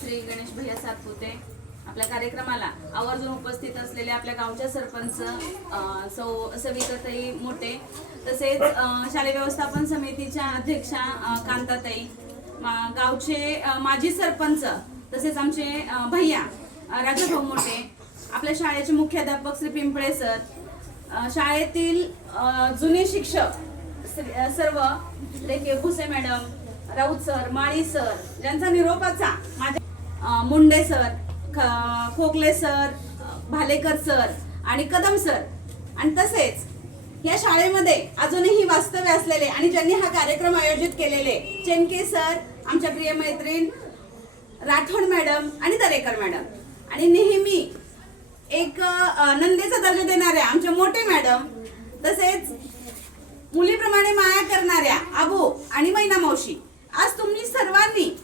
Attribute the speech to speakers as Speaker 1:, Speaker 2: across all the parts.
Speaker 1: श्री गणेश भैया सातपुते. आपल्या कार्यक्रमाला आवर्जून उपस्थित असलेले आपल्या गावच्या सरपंच सौ सविताताई मोठे तसेच शालेय व्यवस्थापन समितीच्या अध्यक्षा कांताताई मा- गावचे माजी सरपंच तसेच आमचे भैया राजाभाऊ मोठे आपल्या शाळेचे मुख्याध्यापक श्री पिंपळे सर शाळेतील जुने शिक्षक सर्व Leke Bhuse madam Raut sir Mali sir यांचा निरोपाचा माझ्या मुंडे सर ख- खोकले सर भालेकर सर आणि कदम सर. आणि तसेच या शाळेमध्ये अजूनही वास्तव्य असलेले आणि ज्यांनी हा कार्यक्रम आयोजित केलेले चेनके सर आमच्या प्रिय मैत्रीण राठोड मॅडम आणि दरेकर मॅडम. आणि नेहमी एक नंदेचा दर्जा देणाऱ्या आमच्या मोठे मॅडम तसेच मुलीप्रमाणे माया करणाऱ्या आबो आणि मैना मावशी. आज तुम्ही सर्वांनी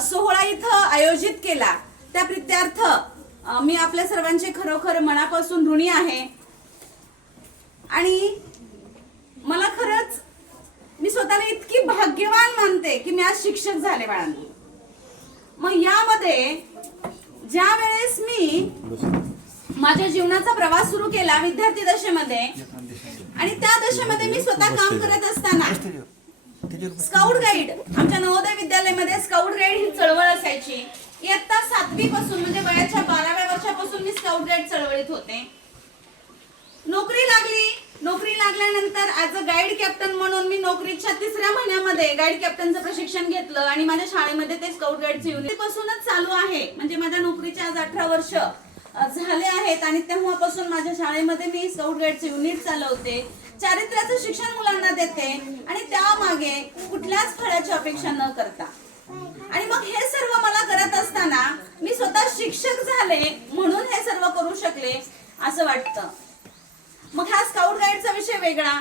Speaker 1: सोहळा इथं आयोजित केला. त्या प्रित्यार्थ मी आपल्या सर्वांचे खरोखर मनापासून ऋणी आहे. आणि मला खरंच मी स्वतःला इतकी भाग्यवान मानते की मी आज शिक्षक झाले बाळांनो. मग यामध्ये ज्या वेळेस मी माझ्या जीवनाचा प्रवास सुरू केला विद्यार्थी दशेमध्ये आणि त्या दशेमध्ये मी स्वतः काम करत असताना स्काउट गाईड. आमच्या नवोदय विद्यालयामध्ये स्काउट गाईड ही चळवळ असायची. इयत्ता सातवी पासून म्हणजे वयाच्या बाराव्या वर्षापासून मी स्काउट गाईड चळवळीत होते. नोकरी लागली. नोकरी लागल्यानंतर ऍज अ गाईड कॅप्टन म्हणून मी नोकरीच्या तिसऱ्या महिन्यामध्ये गाईड कॅप्टनचं प्रशिक्षण घेतलं आणि माझ्या शाळेमध्ये ते स्काउट गाईडचे युनिट पासूनच चालू आहे. म्हणजे माझ्या नोकरीचे आज अठरा वर्ष झाले आहेत आणि तेव्हापासून माझ्या शाळेमध्ये मी स्काउट गाईडचे युनिट चालवते. चारित्र्याचं शिक्षण मुलांना देते आणि त्यामागे कुठल्याच फळाची अपेक्षा न करता. आणि मग हे सर्व मला करत असताना मी स्वतः शिक्षक झाले म्हणून हे सर्व करू शकले असं वाटतं. मग हा स्काउट गाईडचा विषय वेगळा.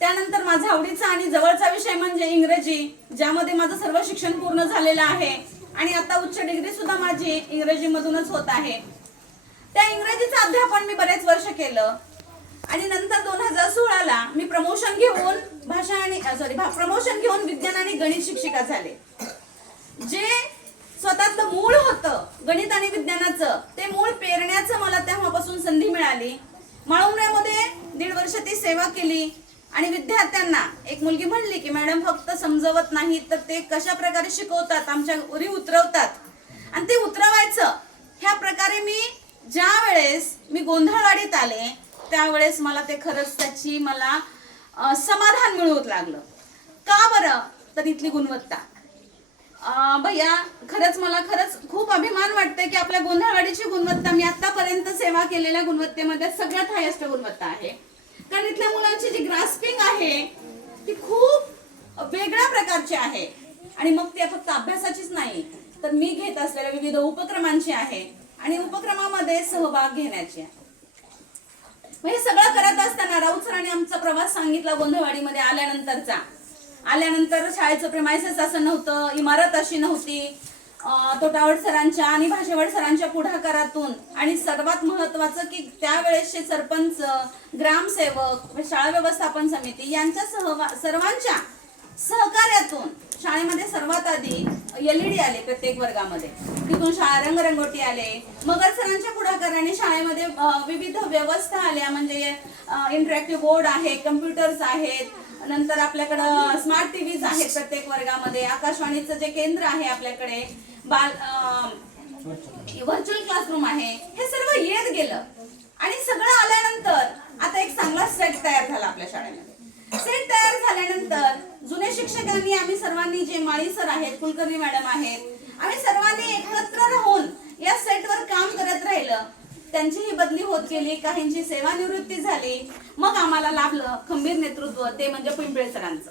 Speaker 1: त्यानंतर माझा आवडीचा आणि जवळचा विषय म्हणजे इंग्रजी ज्यामध्ये माझं सर्व शिक्षण पूर्ण झालेलं आहे आणि आता उच्च डिग्री सुद्धा माझी इंग्रजी मधूनच होत आहे. त्या इंग्रजीचं अध्यापन मी बरेच वर्ष केलं. आणि नंतर दोन हजार सोळाला मी प्रमोशन घेऊन भाषा आणि सॉरी प्रमोशन घेऊन विज्ञान आणि गणित शिक्षिका झाले. जे स्वतःचं मूळ होतं गणित आणि विज्ञानाचं ते मूळ पेरण्याचं मला तेव्हापासून संधी मिळाली. मळवण्यामध्ये दीड वर्ष ती सेवा केली आणि विद्यार्थ्यांना एक मुलगी म्हणली की मॅडम फक्त समजवत नाही तर ते कशा प्रकारे शिकवतात? आमच्या उरी उतरवतात. आणि ते उतरवायचं. ह्या प्रकारे मी ज्या वेळेस मी गोंधळवाडीत आले त्यावेळेस मला ते खरंच त्याची मला समाधान मिळवत लागलं. का बरं? तर इथली गुणवत्ता. भैया खरंच मला खरंच खूप अभिमान वाटते की आपल्या गोंधळवाडीची गुणवत्ता मी आतापर्यंत सेवा केलेल्या गुणवत्तेमध्ये सगळ्यात हायेस्ट गुणवत्ता आहे. कारण इथल्या मुलांची जी ग्रास्पिंग आहे ती खूप वेगळ्या प्रकारची आहे. आणि मग ते फक्त अभ्यासाचीच नाही तर मी घेत असलेल्या विविध उपक्रमांची आहे आणि उपक्रमामध्ये सहभाग घेण्याची आहे. मग हे सगळं करत असताना राऊत सरांनी आमचा प्रवास सांगितला गोंधळवाडीमध्ये आल्यानंतरचा. आल्यानंतर शाळेचं प्रेमायसेस असं नव्हतं इमारत अशी नव्हती. तोटावड सरांच्या आणि भाषेवड सरांच्या पुढाकारातून. आणि सर्वात महत्वाचं की त्यावेळेसचे सरपंच ग्रामसेवक शाळा व्यवस्थापन समिती यांच्या सहवा सर्वांच्या सहकार्यातून शाळेमध्ये सर्वात आधी एलईडी आले प्रत्येक वर्गामध्ये. तिथून शाळा रंगरंगोटी आले. मगर सरांच्या पुढाकाराने शाळेमध्ये विविध व्यवस्था आल्या. म्हणजे इंटरॅक्टिव्ह बोर्ड आहे कम्प्युटर्स आहेत नंतर आपल्याकडं स्मार्ट टीव्हीज आहेत प्रत्येक वर्गामध्ये. आकाशवाणीचं जे केंद्र आहे आपल्याकडे बाल व्हर्च्युअल क्लासरूम आहे. हे सर्व येत गेलं. आणि सगळं आल्यानंतर आता एक चांगला सेट तयार झाला आपल्या शाळेमध्ये. सेट तयार झाल्यानंतर जुने शिक्षकांनी आम्ही सर्वांनी जे माळी सर आहेत कुलकर्णी मॅडम आहेत आम्ही सर्वांनी एकत्र राहून या सेटवर काम करत राहिलं. त्यांची ही बदली होत गेली काहींची सेवानिवृत्ती झाली. मग आम्हाला लाभलं खंबीर नेतृत्व ते म्हणजे पिंपळे सरांचं.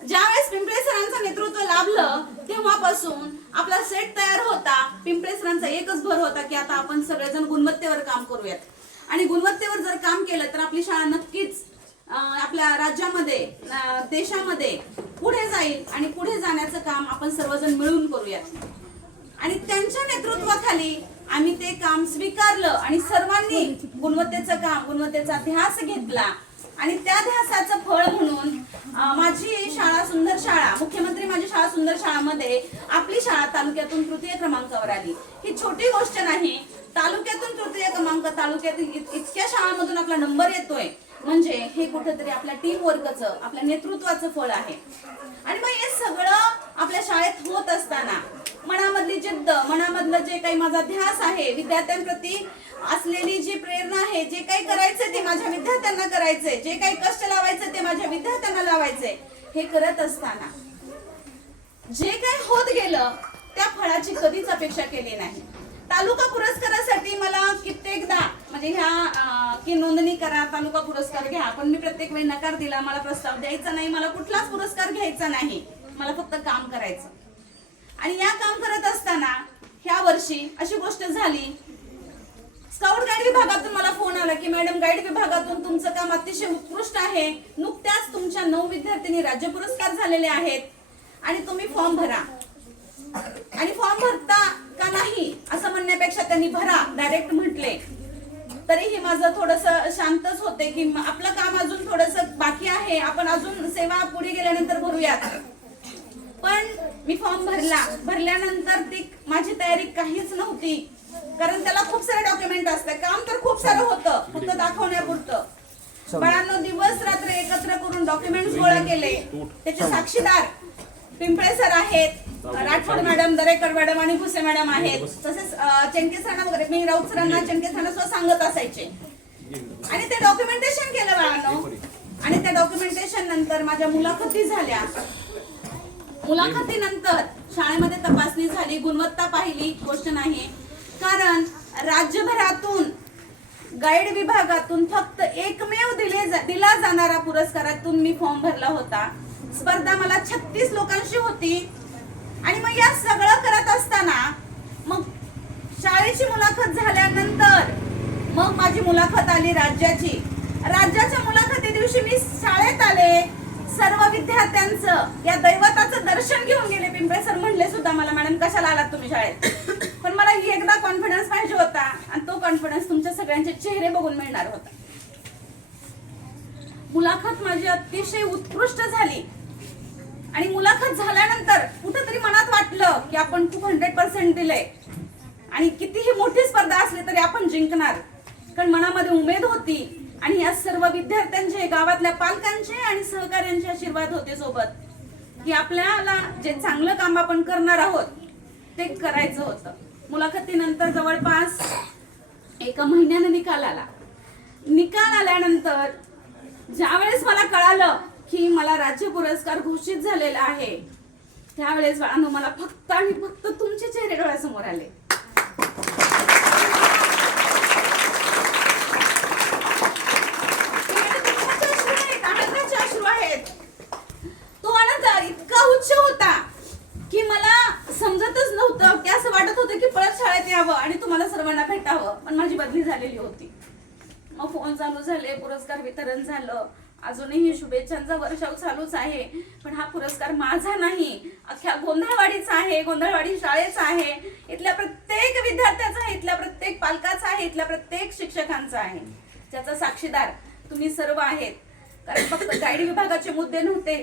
Speaker 1: ज्यावेळेस पिंपळे सरांचं नेतृत्व लाभलं तेव्हापासून आपला सेट तयार होता. पिंपळे सरांचा एकच भर होता की आता आपण सगळेजण गुणवत्तेवर काम करूयात. आणि गुणवत्तेवर जर काम केलं तर आपली शाळा नक्कीच आपल्या राज्यामध्ये देशामध्ये पुढे जाईल आणि पुढे जाण्याचं काम आपण सर्वजण मिळून करूयात. आणि त्यांच्या नेतृत्वाखाली आम्ही ते काम स्वीकारलं आणि सर्वांनी गुणवत्तेचं काम गुणवत्तेचा ध्यास घेतला. आणि त्या ध्यासाचं फळ म्हणून माझी शाळा सुंदर शाळा मुख्यमंत्री माझी शाळा सुंदर शाळामध्ये आपली शाळा तालुक्यातून तृतीय क्रमांकावर आली. ही छोटी गोष्ट नाही तालुक्यातून तृतीय क्रमांक तालुक्यातील इतक्या शाळांमधून आपला नंबर येतोय. हे कुठेतरी आपल्या टीम वर्कचं आपल्या नेतृत्वाचं फळ आहे. आणि मग हे सगळं आपल्या शाळेत होत असताना मनामधली जिद्द मनामधलं जे काही माझा ध्यास आहे विद्यार्थ्यांप्रती असलेली जी प्रेरणा आहे जे काही करायचंय ते माझ्या विद्यार्थ्यांना करायचंय जे काही कष्ट लावायचं ते माझ्या विद्यार्थ्यांना लावायचंय हे करत असताना जे काही होत गेलं त्या फळाची कधीच अपेक्षा केली नाही. तालुका पुरस्कारासाठी मला कित्येकदा म्हणजे ह्या की नोंदणी करा तालुका पुरस्कार घ्या. पण मी प्रत्येक वेळी नकार दिला मला प्रस्ताव द्यायचा नाही मला कुठलाच पुरस्कार घ्यायचा नाही. मला फक्त काम करायचं. आणि या काम करत असताना ह्या वर्षी अशी गोष्ट झाली. स्काउट गाईड विभागातून मला फोन आला की मॅडम गाईड विभागातून तुमचं काम अतिशय उत्कृष्ट आहे. नुकत्याच तुमच्या नऊ विद्यार्थिनी राज्य पुरस्कार झालेले आहेत आणि तुम्ही फॉर्म भरा. आणि फॉर्म भरता का नाही असं म्हणण्यापेक्षा त्यांनी भरा डायरेक्ट म्हटले. तरीही माझं थोडस शांतच होते की आपलं काम अजून थोडस बाकी आहे. आपण अजून सेवा पुढे गेल्यानंतर भरूयात. पण मी फॉर्म भरला. भरल्यानंतर ती माझी तयारी काहीच नव्हती. कारण त्याला खूप सारे डॉक्युमेंट असतात. काम तर खूप सारं होतं. फक्त दाखवण्यापुरतं. बाळांनो दिवस रात्र एकत्र करून डॉक्युमेंट गोळा केले. त्याचे साक्षीदार पिंपळे सर आहेत. राठोड मॅडम दरेकर मॅडम आणि भुसे मॅडम आहेत. तसेच चेंके सरांना वगैरे मी राऊत सरांना चेंके सरांना सुद्धा सांगत असायचे. आणि ते डॉक्युमेंटेशन केलं बाळांनो आणि त्या डॉक्युमेंटेशन नंतर माझ्या मुलाखती झाल्या. मुलाखतीनंतर शाळेमध्ये तपासणी झाली गुणवत्ता पाहिली गोष्ट नाही. कारण राज्यभरातून गाईड विभागातून फक्त एकमेव दिले जा- दिला जाणारा पुरस्कारातून मी फॉर्म भरला होता. स्पर्धा मला छत्तीस लोकांशी होती. आणि मग या सगळं करत असताना मग शाळेची मुलाखत झाल्यानंतर मग माझी मुलाखत आली राज्याची. राज्याच्या मुलाखती दिवशी मी शाळेत आले. सर्व विद्यार्थ्यांचं या दैवताचं दर्शन घेऊन गेले. पिंपळे सर म्हणले सुद्धा मला मॅडम कशाला आलात तुम्ही शाळेत? पण मला एकदा कॉन्फिडन्स पाहिजे होता आणि तो कॉन्फिडन्स तुमच्या सगळ्यांचे चेहरे बघून मिळणार होता. मुलाखत माझी अतिशय उत्कृष्ट झाली. आणि मुलाखत झाल्यानंतर कुठंतरी मनात वाटलं की आपण खूप हंड्रेड पर्सेंट दिलंय. आणि कितीही मोठी स्पर्धा असली तरी आपण जिंकणार. कारण मनामध्ये उमेद होती आणि या सर्व विद्यार्थ्यांचे गावातल्या पालकांचे आणि सहकाऱ्यांचे आशीर्वाद होते सोबत की आपल्याला जे चांगलं काम आपण करणार आहोत ते करायचं होतं. मुलाखतीनंतर जवळपास एका महिन्याने निकाल आला. निकाल आल्यानंतर ज्यावेळेस मला कळालं की मला राज्य पुरस्कार घोषित झालेला आहे. त्यावेळेस बाळांनो मला फक्त आणि फक्त तुमचे चेहरे डोळ्यासमोर आले. दुःखाचे अश्रू नाहीत, अश्रू आहेत. तो आनंद इतका उच्च होता की मला समजतच नव्हतं की असं वाटत होतं की परत शाळेत यावं आणि तुम्हाला सर्वांना भेटावं. पण माझी बदली झालेली होती. मग फोन चालू झाले पुरस्कार वितरण झालं. अजूनही शुभेच्छांचा वर्षाव चालूच आहे. पण हा पुरस्कार माझा नाही. अख्ख्या गोंधळवाडीचा आहे गोंधळवाडी शाळेचा आहे. इथल्या प्रत्येक विद्यार्थ्याचा आहे इथल्या प्रत्येक पालकाचा आहे इथल्या प्रत्येक शिक्षकांचा आहे. ज्याचा साक्षीदार तुम्ही सर्व आहेत. कारण फक्त गाईड विभागाचे मुद्दे नव्हते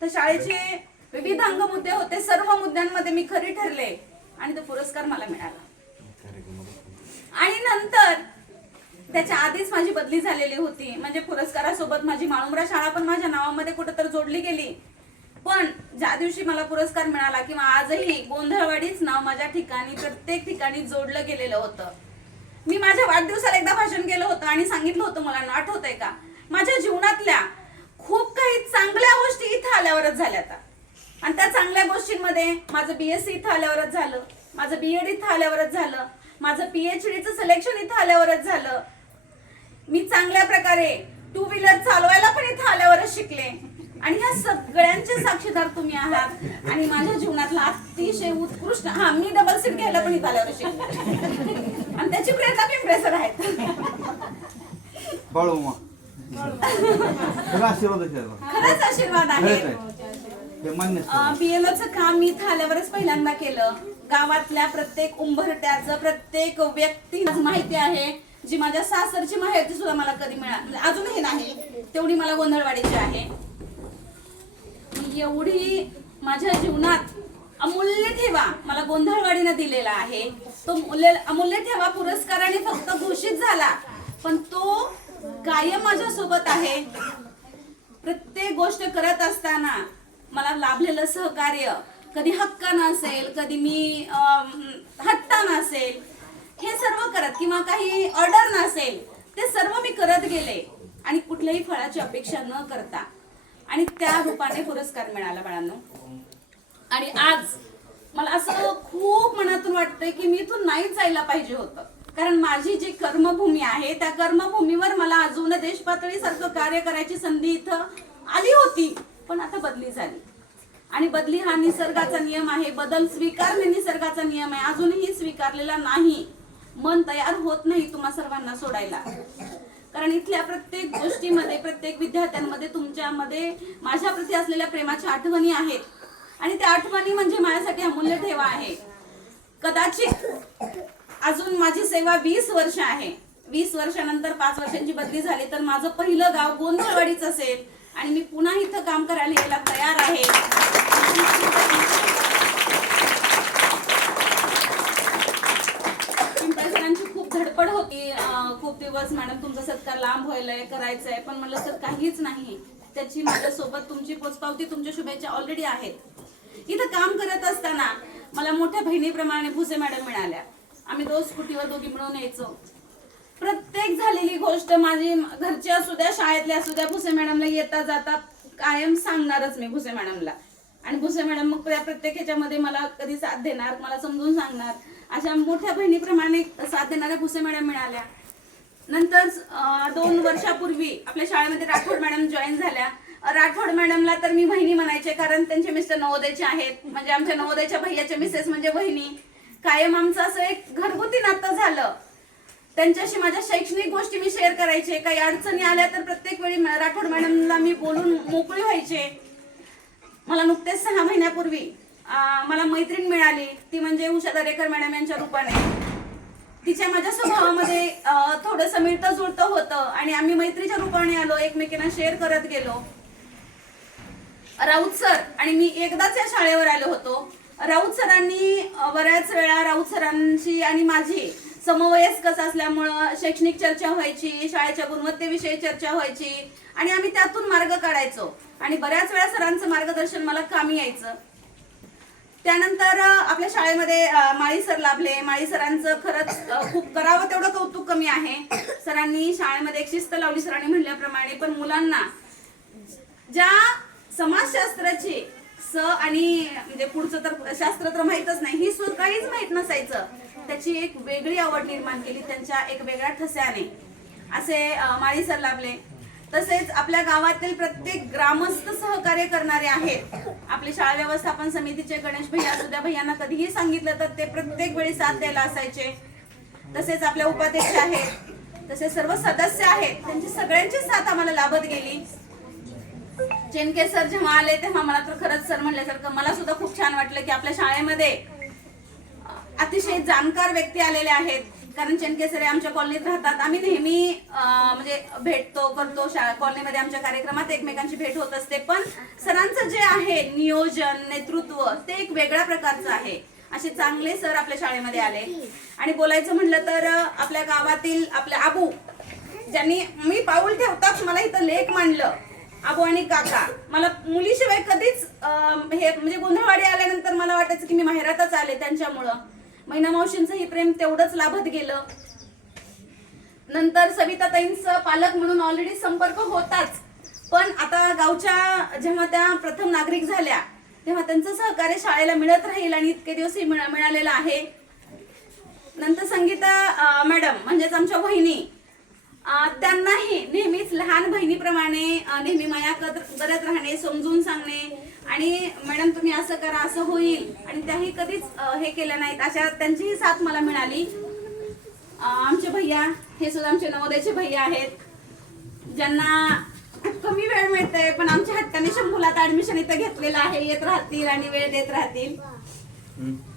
Speaker 1: तर शाळेचे विविध अंग मुद्दे होते. सर्व मुद्द्यांमध्ये मी खरी ठरले आणि तो पुरस्कार मला मिळाला. आणि नंतर त्याच्या आधीच माझी बदली झालेली होती. म्हणजे पुरस्कारासोबत माझी माळुमरा शाळा पण माझ्या नावामध्ये कुठेतरी जोडली गेली. पण ज्या दिवशी मला पुरस्कार मिळाला किंवा आजही गोंधळवाडीच नाव माझ्या ठिकाणी प्रत्येक ठिकाणी जोडलं गेलेलं होतं. मी माझ्या वाढदिवसाला एकदा भाषण केलं होतं आणि सांगितलं होतं मला आठवतंय का? माझ्या जीवनातल्या खूप काही चांगल्या गोष्टी इथं आल्यावरच झाल्या आता. आणि त्या चांगल्या गोष्टींमध्ये माझं बीएससी इथं आल्यावरच झालं. माझं बीएड इथं आल्यावरच झालं. माझं पीएचडीचं सिलेक्शन इथं आल्यावरच झालं. मी चांगल्या प्रकारे टू व्हीलर चालवायला पण इथं आल्यावरच शिकले. आणि ह्या सगळ्यांचे साक्षीदार तुम्ही आहात. आणि माझ्या जीवनातला अतिशय उत्कृष्ट हा मी डबल सीट घ्यायला पण इथं आल्यावर शिकले. आणि त्याची प्रेरणा पिंपळेसर आहेत.
Speaker 2: बाळू आशीर्वाद.
Speaker 1: खरंच आशीर्वाद आहे.
Speaker 2: मान्य
Speaker 1: काम मी इथं आल्यावरच पहिल्यांदा केलं. गावातल्या प्रत्येक उंबरट्याचं प्रत्येक व्यक्ती माहिती आहे. जी माझ्या सासरची माहिती सुद्धा मला कधी मिळाली म्हणजे अजूनही नाही. तेवढी मला गोंधळवाडीची आहे. एवढी माझ्या जीवनात अमूल्य ठेवा मला गोंधळवाडीनं दिलेला आहे. तो मूल्य अमूल्य ठेवा पुरस्काराने फक्त घोषित झाला. पण तो कायम माझ्या सोबत आहे. प्रत्येक गोष्ट करत असताना मला लाभलेलं सहकार्य कधी हक्कानं असेल कधी मी हत्ता हट्टानं असेल हे सर्व करत किंवा काही ऑर्डर नसेल ते सर्व मी करत गेले. आणि कुठल्याही फळाची अपेक्षा न करता. आणि त्या रूपाने पुरस्कार मिळाला बाळांनो. आणि आज मला असं खूप मनातून वाटतंय की मी इथून नाही जायला पाहिजे होतं. कारण माझी जी कर्मभूमी आहे त्या कर्मभूमीवर मला अजून देशपातळीसारखं कार्य करायची संधी इथं आली होती पण आता बदली झाली. आणि बदली हा निसर्गाचा नियम आहे. बदल स्वीकारणे निसर्गाचा नियम आहे. अजूनही स्वीकारलेला नाही. मन तयार होत नाही तुम्हा सर्वांना सोडायला. कारण इथल्या प्रत्येक गोष्टीमध्ये प्रत्येक विद्यार्थ्यांमध्ये तुमच्यामध्ये माझ्या प्रती असलेल्या प्रेमाच्या आठवणी आहेत. आणि त्या आठवणी म्हणजे माझ्यासाठी अमूल्य ठेवा आहे. कदाचित अजून माझी सेवा वीस वर्ष आहे. वीस वर्षानंतर पाच वर्षांची बदली झाली तर माझं पहिलं गाव गोंधळवाडीच असेल. आणि मी पुन्हा इथं काम करायला यायला तयार आहे पिंपळे सरांची खूप धडपड होती अं, खूप दिवस मॅडम तुमचा सत्कार लांब व्हायलाय करायचंय पण म्हणलं सर काहीच नाही. त्याची माझ्यासोबत तुमची पोचपावती तुमच्या शुभेच्छा ऑलरेडी आहेत. इथं काम करत असताना मला मोठ्या बहिणीप्रमाणे भुसे मॅडम मिळाल्या. आम्ही दोन स्कुटीवर दोघी मिळून यायचो. प्रत्येक झालेली गोष्ट माझी घरची असू द्या शाळेतल्या असू द्या भुसे मॅडमला येता जाता कायम सांगणारच मी भुसे मॅडमला. आणि भुसे मॅडम मग त्या प्रत्येक ह्याच्यामध्ये मला कधी साथ देणार मला समजून सांगणार. अशा मोठ्या बहिणीप्रमाणे साथ देणाऱ्या भुसे मॅडम मिळाल्या. नंतर दोन वर्षापूर्वी आपल्या शाळेमध्ये राठोड मॅडम जॉईन झाल्या. राठोड मॅडमला तर मी बहिणी म्हणायचे कारण त्यांचे मिस्टर नवोदयचे आहेत. म्हणजे आमच्या नवोदयच्या भैयाच्या मिसेस म्हणजे बहिणी. कायम आमचं असं एक घरगुती नातं झालं. त्यांच्याशी माझ्या शैक्षणिक गोष्टी मी शेअर करायचे. काही अडचणी आल्या तर प्रत्येक वेळी राठोड मॅडमला मी बोलून मोकळी व्हायचे. मला नुकतेच सहा महिन्यापूर्वी मला मैत्रीण मिळाली. ती म्हणजे उषा दरेकर मॅडम यांच्या रूपाने. तिच्या माझ्या स्वभावामध्ये थोडंसं मिळतं जुळतं होतं. आणि आम्ही मैत्रीच्या रूपाने आलो एकमेकींना शेअर करत गेलो. राऊत सर आणि मी एकदाच या शाळेवर आलो होतो. राऊत सरांनी बऱ्याच वेळा राऊत सरांची आणि माझी समवयस्कच असल्यामुळं शैक्षणिक चर्चा व्हायची शाळेच्या गुणवत्तेविषयी चर्चा व्हायची. आणि आम्ही त्यातून मार्ग काढायचो. आणि बऱ्याच वेळा सरांचं मार्गदर्शन मला कामी यायचं. त्यानंतर आपल्या शाळेमध्ये माळी सर लाभले. माळी सरांचं खरंच खूप करावं तेवढं कौतुक कमी आहे. सरांनी शाळेमध्ये एक शिस्त लावली सरांनी म्हणल्याप्रमाणे. पण मुलांना ज्या समाजशास्त्राची स आणि म्हणजे पुढचं तर शास्त्र तर माहीतच नाही ही सूर काहीच माहीत नसायचं. त्याची एक वेगळी आवड निर्माण केली त्यांच्या एक वेगळ्या ठस्याने असे माळी सर लाभले. तसेच आपल्या गावातील प्रत्येक ग्रामस्थ सहकार्य करणारे आहेत. आपले शाळा व्यवस्थापन समितीचे गणेश भैया सुद्धा भैयांना कधीही सांगितलं तर ते प्रत्येक वेळी साथ द्यायला असायचे. तसेच आपल्या उपाध्यक्ष आहेत. तसेच सर्व सदस्य आहेत. त्यांची सगळ्यांची साथ आम्हाला लाभत गेली. चेनके सर जेव्हा आले तेव्हा मला तर खरंच सर म्हणल्यासारखं मला सुद्धा खूप छान वाटलं की आपल्या शाळेमध्ये अतिशय जाणकार व्यक्ती आलेले आहेत. कारण चेनके हे आमच्या कॉलनीत राहतात. आम्ही नेहमी म्हणजे भेटतो करतो कॉलनीमध्ये आमच्या कार्यक्रमात. एकमेकांची भेट होत असते. पण सरांचं जे आहे नियोजन नेतृत्व ते एक वेगळ्या प्रकारचं आहे. असे चांगले सर आपल्या शाळेमध्ये आले. आणि बोलायचं म्हटलं तर आपल्या गावातील आपल्या आबू ज्यांनी मी पाऊल ठेवताच मला इथं लेख मांडलं. आबू आणि काका. मला मुलीशिवाय कधीच हे म्हणजे गोंधळवाडी आल्यानंतर मला वाटायचं की मी माहेरातच आले त्यांच्यामुळं. मैना मावशींचं हे प्रेम तेवढंच लाभत गेलं. नंतर सविता ताईंचं पालक म्हणून ऑलरेडी संपर्क होताच. पण आता गावच्या जेव्हा त्या प्रथम नागरिक झाल्या तेव्हा त्यांचं सहकार्य शाळेला मिळत राहील आणि इतके दिवसही मिळा- मिळालेलं आहे. नंतर संगीता मॅडम म्हणजेच आमच्या वहिनी त्यांनाही नेहमीच लहान बहिणीप्रमाणे नेहमी माया कर- करत राहणे समजून सांगणे आणि मॅडम तुम्ही असं करा असं होईल. आणि त्याही कधीच हे केलं नाहीत. अशा त्यांचीही साथ मला मिळाली. आमचे भैया हे सुद्धा आमचे नवोदयचे भैया आहेत. ज्यांना खूप कमी वेळ मिळते पण आमच्या शंभूला आता ऍडमिशन इथं घेतलेलं आहे. येत राहतील आणि वेळ देत राहतील.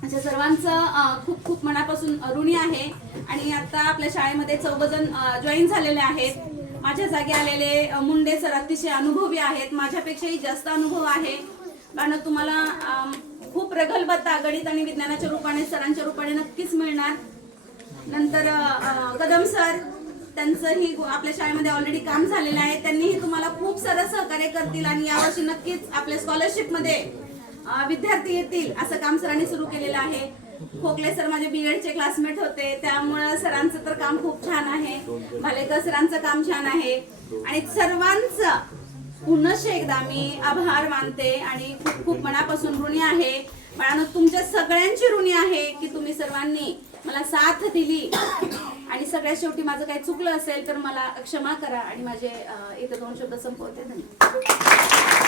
Speaker 1: अशा सर्वांचं खूप खूप मनापासून ऋणी आहे. आणि आता आपल्या शाळेमध्ये चौघजण जॉईन झालेले आहेत. माझ्या जागी आलेले मुंडे सर अतिशय अनुभवी आहेत. माझ्यापेक्षाही जास्त अनुभव आहे. कारण तुम्हाला खूप प्रगल्भता गणित आणि विज्ञानाच्या रूपाने सरांच्या रूपाने नक्कीच मिळणार. नंतर कदम सर त्यांचंही आपल्या शाळेमध्ये ऑलरेडी काम झालेलं आहे. त्यांनीही तुम्हाला खूप सारं सहकार्य करतील आणि यावर्षी नक्कीच आपल्या स्कॉलरशिपमध्ये विद्यार्थी येतील असं काम सरांनी सुरू केलेलं आहे. खोकले सर माझे बी एडचे क्लासमेट होते. त्यामुळं सरांचं तर काम खूप छान आहे. भालेकर सरांचं काम छान आहे. आणि सर्वांचं पुनश्च एकदा मी आभार मानते आणि खूप खूप मनापासून ऋणी आहे. बाळांनो तुमच्या सगळ्यांची ऋणी आहे की तुम्ही सर्वांनी मला साथ दिली. आणि सगळ्यात शेवटी माझं काही चुकलं असेल तर मला क्षमा करा आणि माझे इथं दोन शब्द संपवते. धन्यवाद.